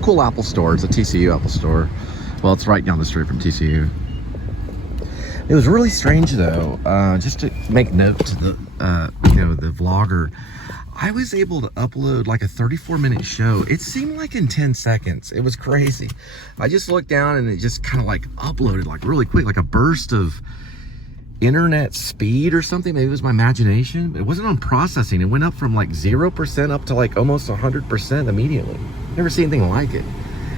cool Apple store. It's a TCU Apple store. Well, it's right down the street from TCU. It was really strange though, just to make note to the, the vlogger, I was able to upload like a 34-minute show. It seemed like in 10 seconds. It was crazy. I just looked down and it just kind of like uploaded like really quick, like a burst of internet speed or something. Maybe it was my imagination. It wasn't on processing. It went up from like 0% up to like almost 100% immediately. Never seen anything like it.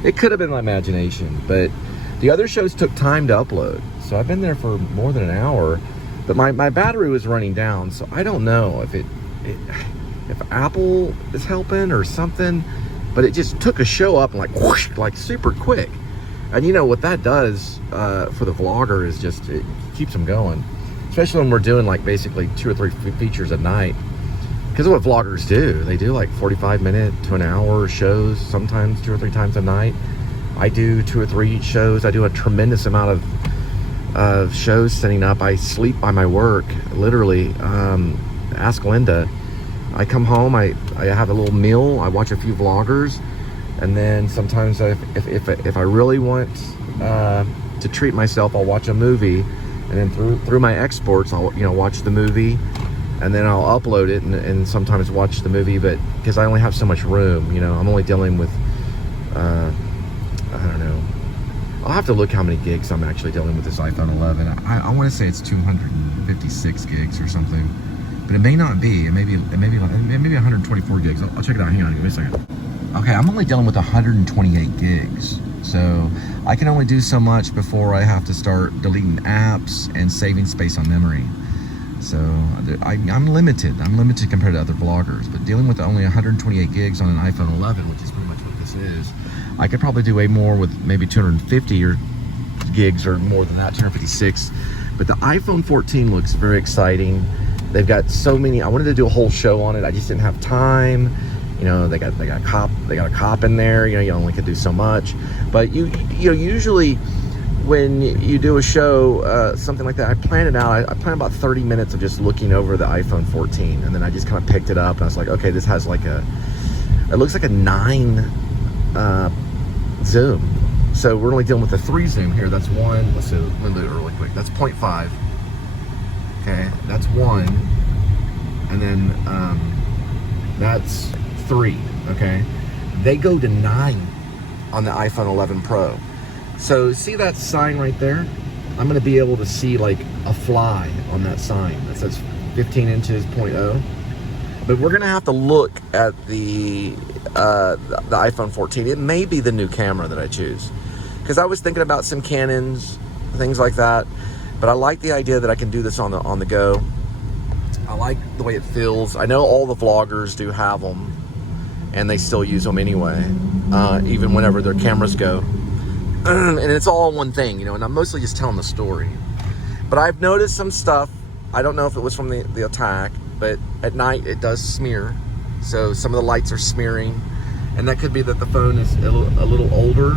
It could have been my imagination, but the other shows took time to upload. So I've been there for more than an hour, but my battery was running down. So I don't know if if Apple is helping or something, but it just took a show up and like whoosh, like super quick. And you know what that does for the vlogger is just, it keeps them going. Especially when we're doing like basically 2 or 3 features a night. Because of what vloggers do. They do like 45-minute to an hour shows, sometimes 2 or 3 times a night. I do 2 or 3 shows. I do a tremendous amount of shows setting up. I sleep by my work, literally. Ask Linda. I come home, I have a little meal, I watch a few vloggers, and then sometimes if I really want to treat myself, I'll watch a movie, and then through my exports, I'll watch the movie, and then I'll upload it and sometimes watch the movie, but because I only have so much room, I'm only dealing with I don't know. I'll have to look how many gigs I'm actually dealing with this iPhone 11. I want to say it's 256 gigs or something. But it may not be. It may be 124 gigs. I'll check it out. Hang on, give me a second. Okay, I'm only dealing with 128 gigs. So I can only do so much before I have to start deleting apps and saving space on memory. So I'm limited. I'm limited compared to other vloggers. But dealing with only 128 gigs on an iPhone 11, which is pretty much what this is, I could probably do way more with maybe 250 or gigs or more than that, 256. But the iPhone 14 looks very exciting. They've got so many. I wanted to do a whole show on it. I just didn't have time. They got a cop in there. You only could do so much. But usually when you do a show, something like that, I plan it out. I plan about 30 minutes of just looking over the iPhone 14, and then I just kind of picked it up and I was like, okay, this has like it looks like a 9 zoom. So we're only dealing with a 3 zoom here. That's 1. Let's see. Let me do it really quick. That's 0.5. Okay, that's 1, and then that's 3. Okay, they go to 9 on the iPhone 11 Pro. So see that sign right there? I'm going to be able to see like a fly on that sign that says 15 inches 0.0. But we're going to have to look at the iPhone 14. It may be the new camera that I choose, because I was thinking about some Canons, things like that. But I like the idea that I can do this on the go. I like the way it feels. I know all the vloggers do have them, and they still use them anyway, even whenever their cameras go. And it's all one thing, and I'm mostly just telling the story. But I've noticed some stuff. I don't know if it was from the attack, but at night it does smear. So some of the lights are smearing, and that could be that the phone is a little older,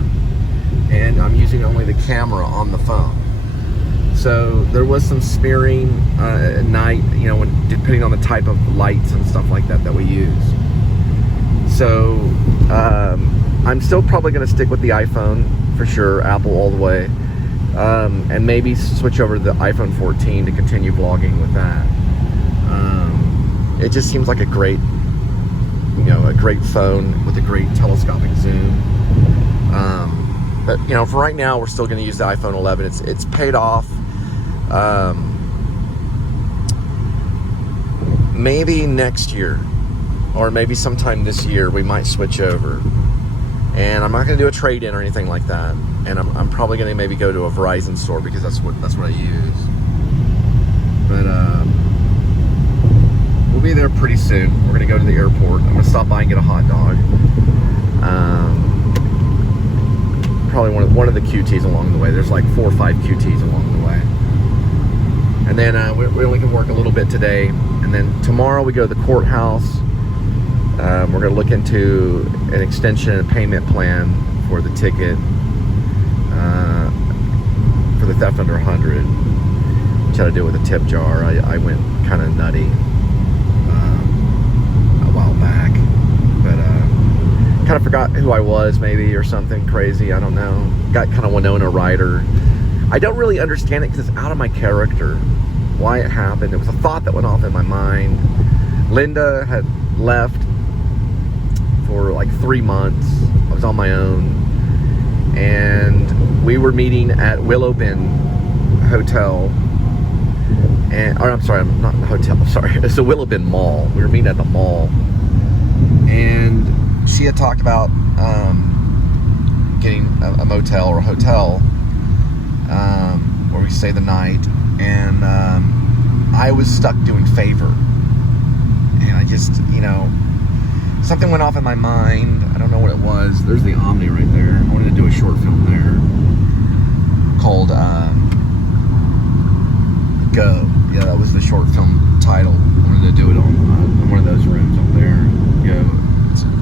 and I'm using only the camera on the phone. So there was some smearing at night, depending on the type of lights and stuff like that we use. So I'm still probably going to stick with the iPhone for sure, Apple all the way, and maybe switch over to the iPhone 14 to continue vlogging with that. It just seems like a great phone with a great telescopic zoom. But for right now, we're still going to use the iPhone 11. It's paid off. Maybe next year, or maybe sometime this year, we might switch over. And I'm not going to do a trade-in or anything like that. And I'm probably going to maybe go to a Verizon store, because that's what I use. But we'll be there pretty soon. We're going to go to the airport. I'm going to stop by and get a hot dog. Probably one of the QTs along the way. There's like 4 or 5 QTs along the way. And then we only can work a little bit today. And then tomorrow we go to the courthouse. We're going to look into an extension and payment plan for the ticket for the theft under 100, which had to do with a tip jar. I went kind of nutty a while back, but kind of forgot who I was, maybe, or something crazy. I don't know. Got kind of Winona Ryder. I don't really understand it because it's out of my character. Why it happened. It was a thought that went off in my mind. Linda had left for like 3 months. I was on my own. And we were meeting at Willow Bend Hotel. Or I'm sorry, not the hotel. I'm sorry. It's the Willow Bend Mall. We were meeting at the mall. And she had talked about getting a motel or a hotel where we stay the night, and I was stuck doing favor, and I just, something went off in my mind. I don't know what it was. There's the Omni right there. I wanted to do a short film there called Go. Yeah, that was the short film title. I wanted to do it on one of those rooms up there.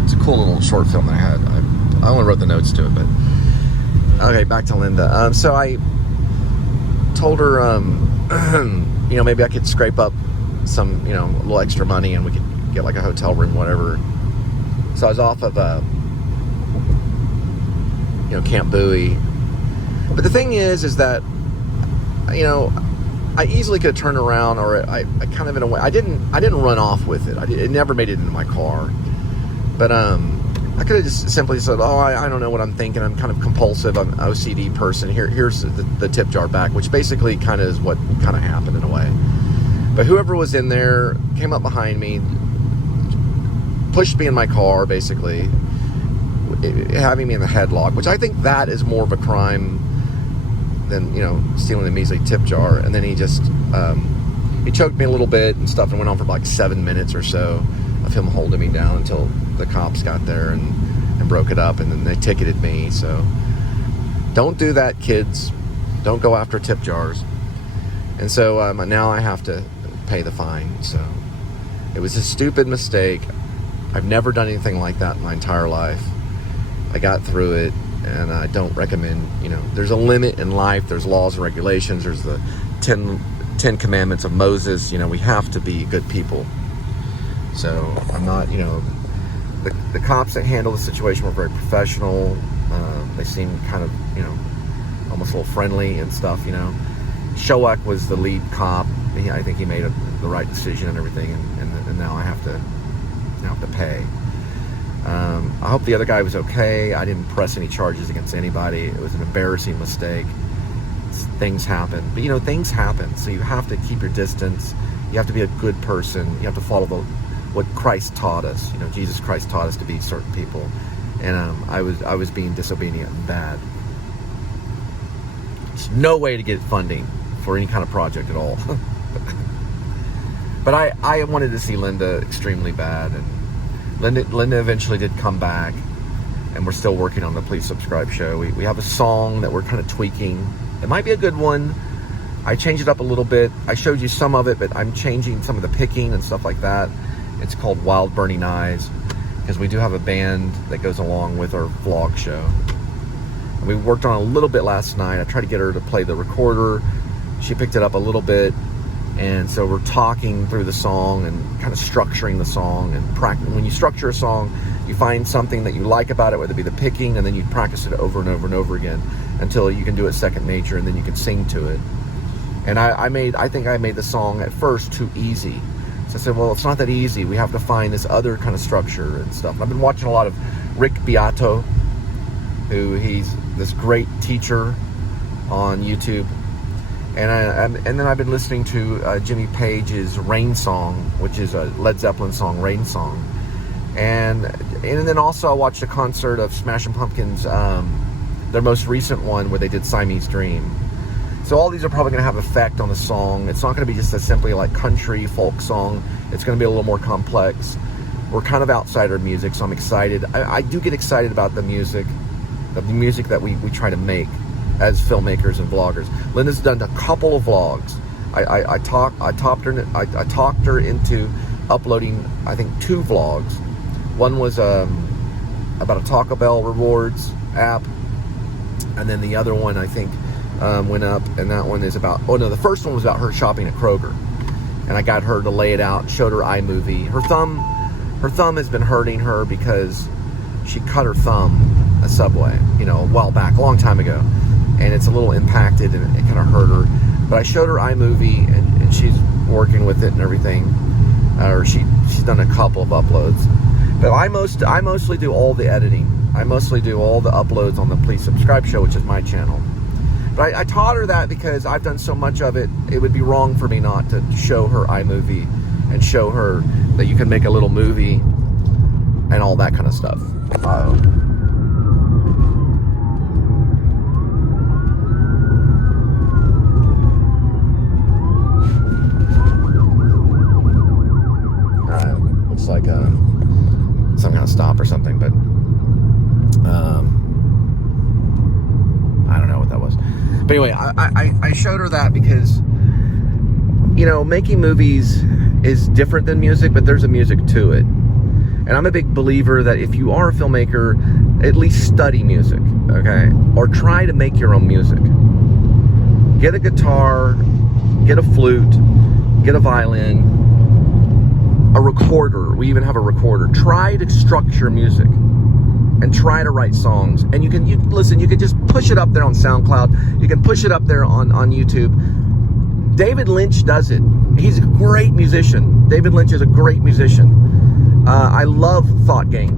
It's a cool little short film that I had. I only wrote the notes to it, but okay, back to Linda. So I told her, maybe I could scrape up some, a little extra money, and we could get like a hotel room, whatever. So I was off of, Camp Bowie. But the thing is that, I easily could have turned around, or I kind of, in a way, I didn't run off with it. It never made it into my car. But I could have just simply said, I don't know what I'm thinking. I'm kind of compulsive. I'm an OCD person. Here's the tip jar back, which basically kind of is what kind of happened in a way. But whoever was in there came up behind me, pushed me in my car, basically, having me in the headlock, which I think that is more of a crime than, stealing a measly tip jar. And then he just, he choked me a little bit and stuff, and went on for like 7 minutes or so of him holding me down until the cops got there and broke it up, and then they ticketed me. So don't do that, kids. Don't go after tip jars. And so now I have to pay the fine. So it was a stupid mistake. I've never done anything like that in my entire life. I got through it, and I don't recommend, there's a limit in life. There's laws and regulations. There's the 10 commandments of Moses. We have to be good people. So I'm not, the cops that handle the situation were very professional. They seemed kind of, almost a little friendly and stuff, Shoak was the lead cop. I think he made the right decision and everything, and now I have to pay. I hope the other guy was okay. I didn't press any charges against anybody. It was an embarrassing mistake. Things happen. But, things happen. So you have to keep your distance. You have to be a good person. You have to follow what Christ taught us. Jesus Christ taught us to be certain people. And I was being disobedient and bad. There's no way to get funding for any kind of project at all. But I wanted to see Linda extremely bad, and Linda eventually did come back, and we're still working on the Please Subscribe show. We have a song that we're kind of tweaking. It might be a good one. I changed it up a little bit. I showed you some of it, but I'm changing some of the picking and stuff like that. It's called Wild Burning Eyes, because we do have a band that goes along with our vlog show. And we worked on it a little bit last night. I tried to get her to play the recorder. She picked it up a little bit. And so we're talking through the song and kind of structuring the song. And when you structure a song, you find something that you like about it, whether it be the picking, and then you practice it over and over and over again until you can do it second nature, and then you can sing to it. And I think I made the song at first too easy. So I said, well, it's not that easy. We have to find this other kind of structure and stuff. And I've been watching a lot of Rick Beato, he's this great teacher on YouTube. And then I've been listening to Jimmy Page's Rain Song, which is a Led Zeppelin song, Rain Song. And then also I watched a concert of Smashing Pumpkins, their most recent one where they did Siamese Dream. So all these are probably going to have effect on the song. It's not going to be just a simply like country folk song. It's going to be a little more complex. We're kind of outsider music, so I'm excited. I do get excited about the music that we try to make as filmmakers and vloggers. Linda's done a couple of vlogs. I talked her into uploading, I think, 2 vlogs. One was about a Taco Bell rewards app, and then the other one I think went up, and that one is about, the first one was about her shopping at Kroger, and I got her to lay it out, showed her iMovie. Her thumb has been hurting her because she cut her thumb a subway, you know, a while back, a long time ago, and it's a little impacted and it kind of hurt her. But I showed her iMovie, and she's working with it and everything, or she's done a couple of uploads. But I mostly do all the editing. I mostly do all the uploads on the Please Subscribe show, which is my channel. But I taught her that because I've done so much of it, it would be wrong for me not to show her iMovie and show her that you can make a little movie and all that kind of stuff. Looks like some kind of stop or something, but I don't know what that was. But anyway, I showed her that because, you know, making movies is different than music, but there's a music to it. And I'm a big believer that if you are a filmmaker, at least study music, okay? Or try to make your own music. Get a guitar, get a flute, get a violin, a recorder. We even have a recorder. Try to structure music and try to write songs. And you can just push it up there on SoundCloud. You can push it up there on YouTube. David Lynch does it. He's a great musician. David Lynch is a great musician. I love Thought Gang,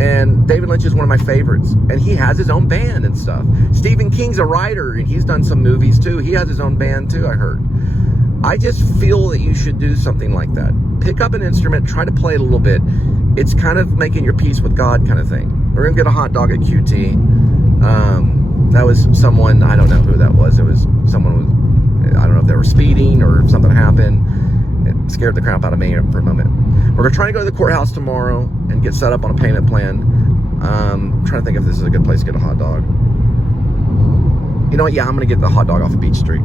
and David Lynch is one of my favorites, and he has his own band and stuff. Stephen King's a writer, and he's done some movies too. He has his own band too, I heard. I just feel that you should do something like that. Pick up an instrument, try to play it a little bit. It's kind of making your peace with God kind of thing. We're gonna get a hot dog at QT. That was someone, I don't know who that was. It was someone, I don't know if they were speeding or if something happened. It scared the crap out of me for a moment. We're trying to go to the courthouse tomorrow and get set up on a payment plan. I'm trying to think if this is a good place to get a hot dog. You know what? Yeah, I'm going to get the hot dog off of Beach Street.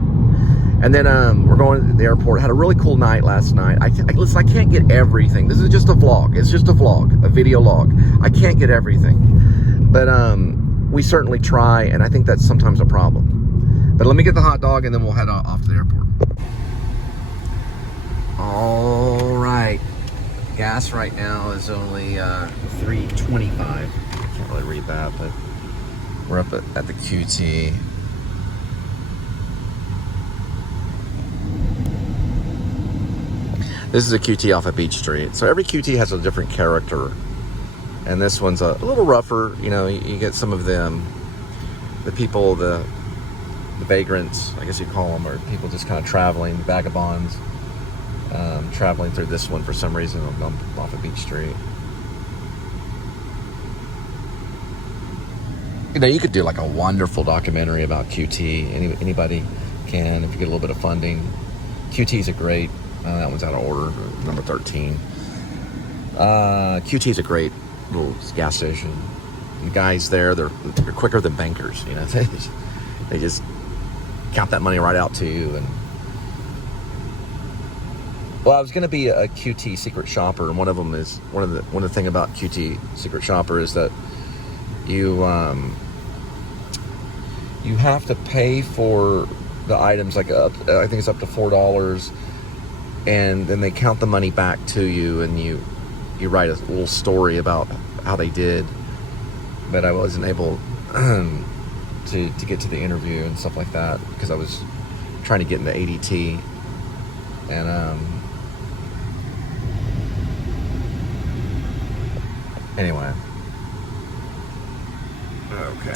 And then we're going to the airport. Had a really cool night last night. Listen, I can't get everything. This is just a vlog. It's just a vlog, a video log. I can't get everything. But we certainly try, and I think that's sometimes a problem. But let me get the hot dog, and then we'll head off to the airport. All right. Gas right now is only $3.25. I can't really read that, but we're up at the QT. This is a QT off of Beach Street. So every QT has a different character. And this one's a little rougher. You know, you get some of them, the people, the vagrants, I guess you call them, or people just kind of traveling, vagabonds. Traveling through this one for some reason off of Beach Street. You know, you could do like a wonderful documentary about QT. Anybody can, if you get a little bit of funding. QT's a great, that one's out of order, number 13. QT's a great little gas station. The guys there, they're quicker than bankers, you know. They just count that money right out to you. And well, I was going to be a QT secret shopper, and one of the thing about QT secret shopper is that you have to pay for the items, like I think it's up to $4, and then they count the money back to you, and you write a little story about how they did. But I wasn't able to get to the interview and stuff like that because I was trying to get into A.D.W.C. and anyway. Okay.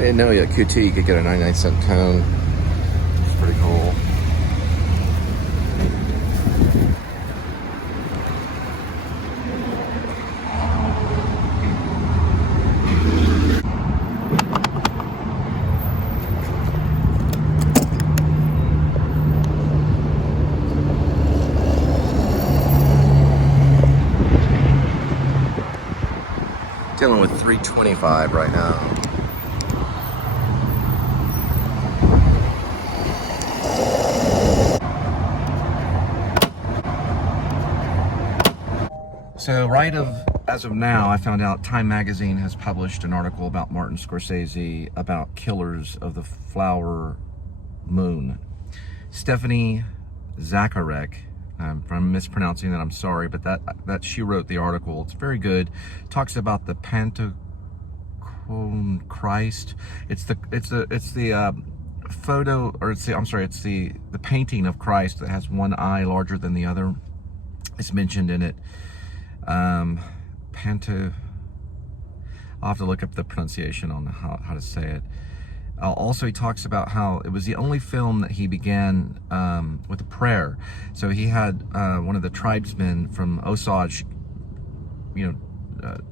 didn't know at QT you could get a 99-cent cone. It's pretty cool. Dealing with 325 right now. So as of now, I found out Time Magazine has published an article about Martin Scorsese about Killers of the Flower Moon. Stephanie Zacharek, if I'm mispronouncing that, I'm sorry, but that she wrote the article. It's very good. Talks about the Pantocone Christ. It's the photo, or it's the painting of Christ that has one eye larger than the other. It's mentioned in it. I'll have to look up the pronunciation on how to say it. Also, he talks about how it was the only film that he began with a prayer. So he had one of the tribesmen from Osage,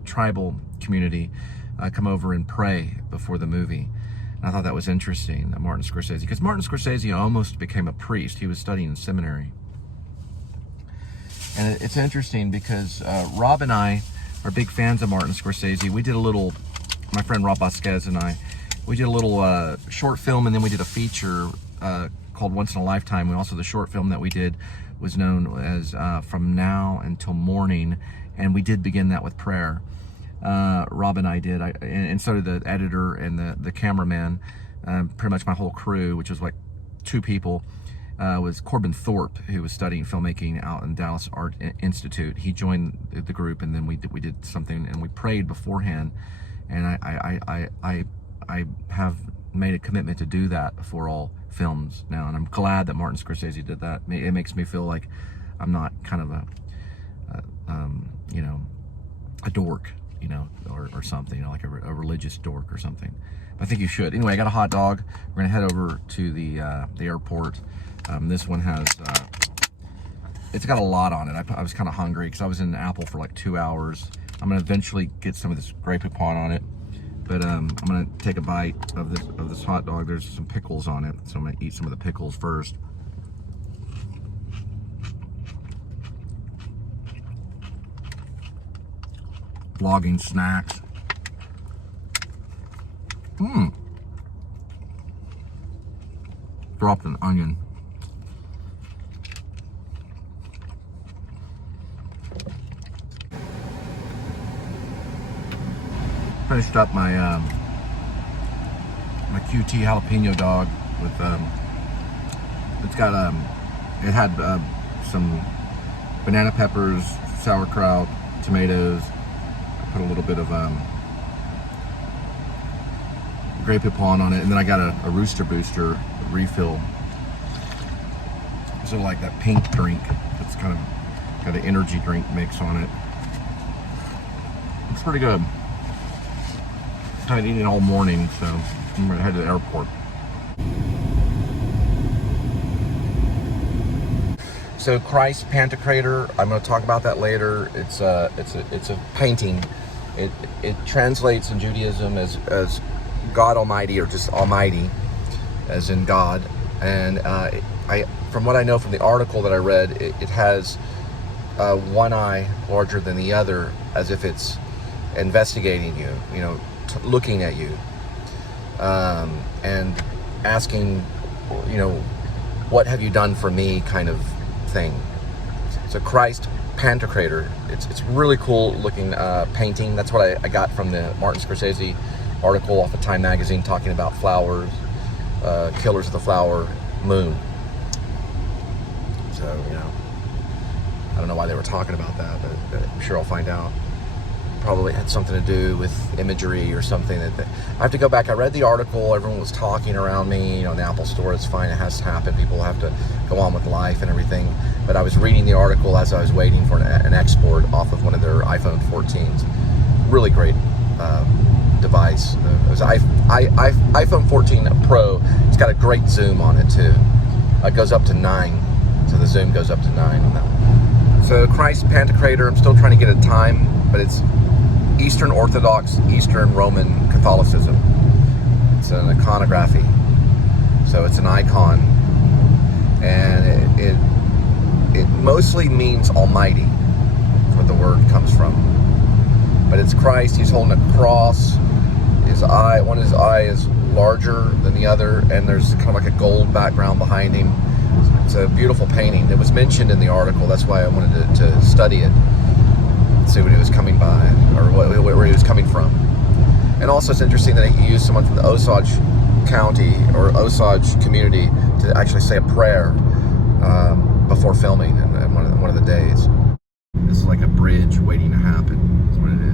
tribal community, come over and pray before the movie. And I thought that was interesting, that Martin Scorsese, because Martin Scorsese almost became a priest. He was studying in seminary. And it's interesting because Rob and I are big fans of Martin Scorsese. We did a little, my friend Rob Vasquez and I, we did a little short film, and then we did a feature called Once in a Lifetime. Also, the short film that we did was known as From Now Until Morning, and we did begin that with prayer. Rob and I did, and so did the editor and the cameraman. Pretty much my whole crew, which was like 2 people, was Corbin Thorpe, who was studying filmmaking out in Dallas Art Institute. He joined the group, and then we did something, and we prayed beforehand. And I have made a commitment to do that before all films now, and I'm glad that Martin Scorsese did that. It makes me feel like I'm not kind of a dork, or something, like a religious dork or something. But I think you should. Anyway, I got a hot dog. We're gonna head over to the airport. This one has, it's got a lot on it. I was kind of hungry because I was in Apple for like 2 hours. I'm gonna eventually get some of this Grey Poupon on it. But I'm gonna take a bite of this hot dog. There's some pickles on it, so I'm gonna eat some of the pickles first. Vlogging snacks. Dropped an onion. Finished up my my QT jalapeno dog with it's got it had some banana peppers, sauerkraut, tomatoes. I put a little bit of Grey Poupon on it, and then I got a Rooster Booster refill. So like that pink drink. It's kind of got an energy drink mix on it. It's pretty good. I haven't eaten it all morning, so I'm gonna head to the airport. So Christ Pantocrator, I'm gonna talk about that later. It's a painting. It translates in Judaism as God Almighty, or just Almighty, as in God. And from what I know from the article that I read, it has one eye larger than the other, as if it's investigating you, looking at you, and asking, what have you done for me, kind of thing. So Christ Pantocrator, it's really cool looking painting. That's what I got from the Martin Scorsese article off of Time Magazine, talking about flowers, Killers of the Flower Moon. So, I don't know why they were talking about that, but I'm sure I'll find out. Probably had something to do with imagery or something. That I have to go back. I read the article. Everyone was talking around me. In the Apple Store, it's fine. It has to happen. People have to go on with life and everything. But I was reading the article as I was waiting for an export off of one of their iPhone 14s. Really great device. It was iPhone 14 Pro. It's got a great zoom on it too. It goes up to 9, so the zoom goes up to 9 on that one. So Christ Pantocrator, I'm still trying to get a time, but it's Eastern Orthodox, Eastern Roman Catholicism. It's an iconography, so it's an icon, and it mostly means Almighty. That's what the word comes from. But it's Christ. He's holding a cross. His eye, one of his eye is larger than the other, and there's kind of like a gold background behind him. It's a beautiful painting. It was mentioned in the article. That's why I wanted to study it, see what he was coming by, or where he was coming from. And also, it's interesting that he used someone from the Osage County or Osage community to actually say a prayer before filming in one of the days. This is like a bridge waiting to happen. That's what it is.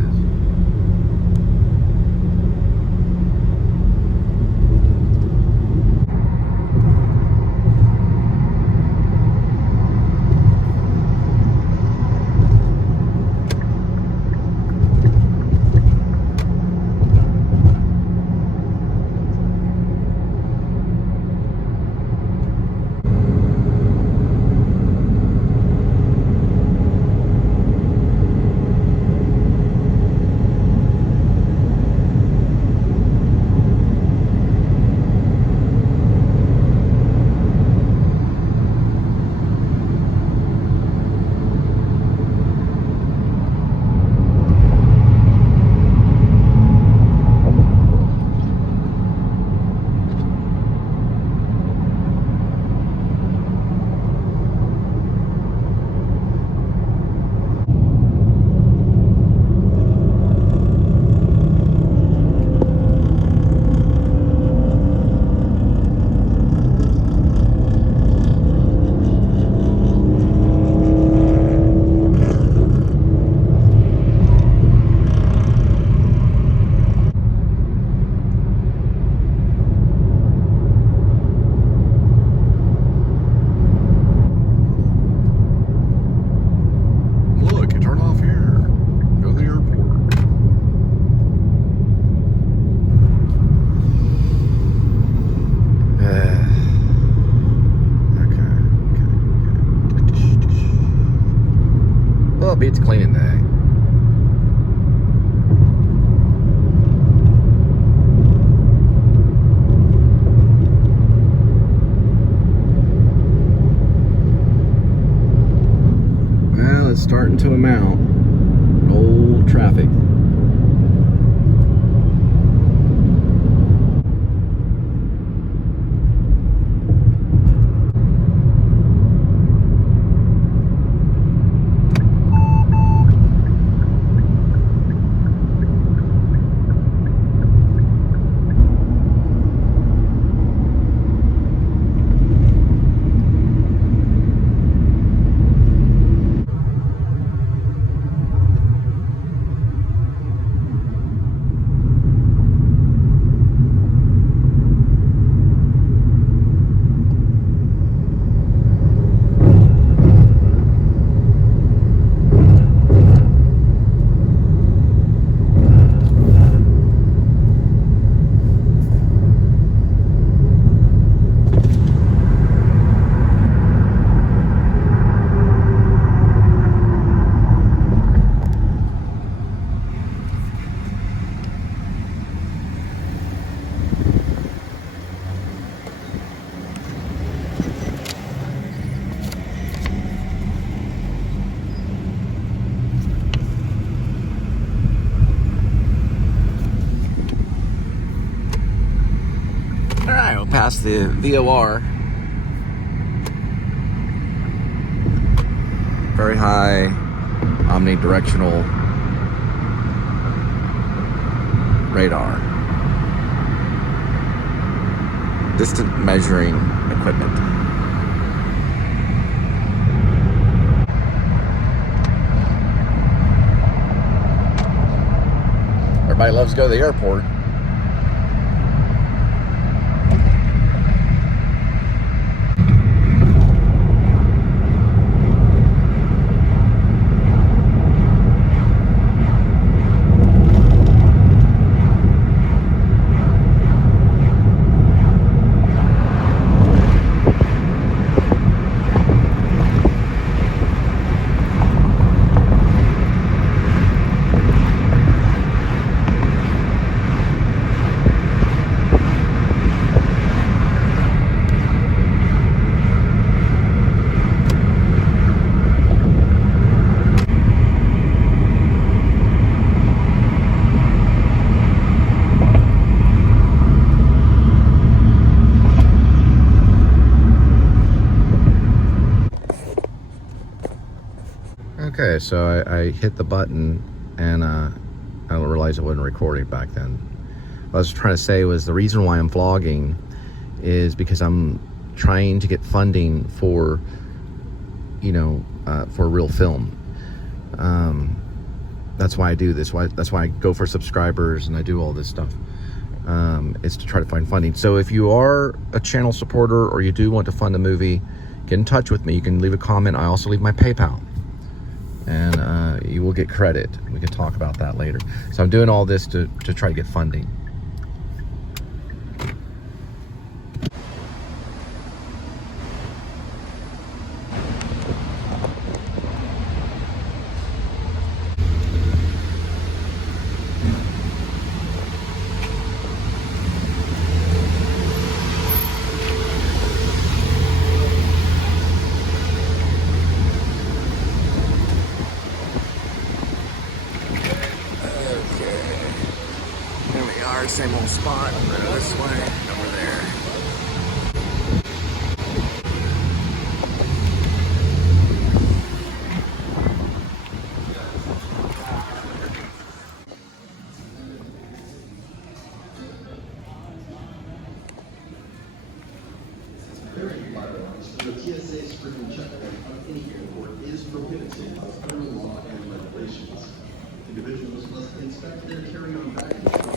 Beats cleaning day. Well, it's starting to amount. Old traffic. Past the VOR. Very high omnidirectional radar. Distant measuring equipment. Everybody loves to go to the airport. Okay, so I hit the button and I don't realize it wasn't recording back then. What I was trying to say was the reason why I'm vlogging is because I'm trying to get funding for, you know, for a real film. That's why I do this. That's why I go for subscribers and I do all this stuff. Is to try to find funding. So if you are a channel supporter or you do want to fund a movie, get in touch with me. You can leave a comment. I also leave my PayPal, and you will get credit. We can talk about that later. So I'm doing all this to try to get funding. Same old spot, this way, over there. The TSA screening checkpoint of any airport is prohibited by federal law and regulations. Individuals must inspect their carry-on baggage